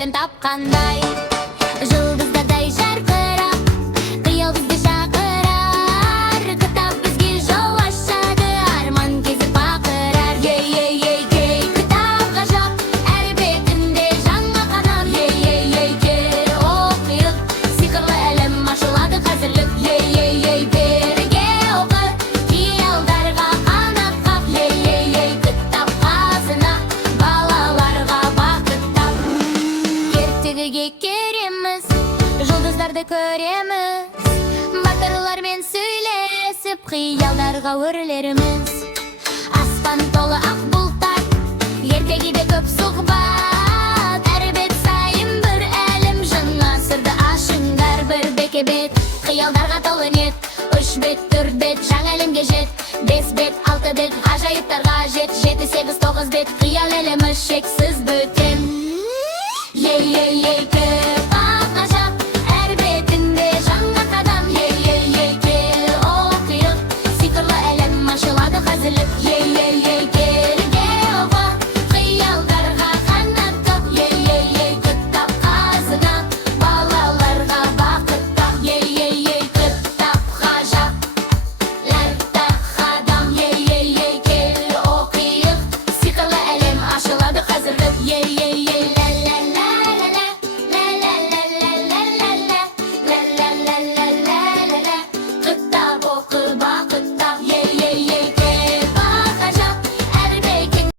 әлем тапқандай. Жұлдыздардай жарқырап, қиял бізді шақырар. Кітап бізге жол ашады, арман кезіп бақырар. Ей, кітап ғажап, әр бетінде жаңа қадам. Ей, оқиық, сиқырлы әлем ашылады қазірлік. Ей, бірге оқы, қиялдарға қанат қақ. Ей, кітап қазына, балаларға бақыт тап. Ертегіге кереміз, жұлдыздарды көреміз, батырлармен сөйлесіп, қиялдарға өрлеріміз. Аспан толы ақ бұлттар, ертегіде көп сұхбат. Әр бет сайын бір әлем, жаңа сырды ашыңдар. Бір беке бет, қиялдарға толы нет. 3 бет, 4 бет, жаңа әлемге жет. 5 бет, 6 бет, ғажайыптарға жет. 7, 8, 9 бет, қиял әлемі шексіз бөтен. Ей,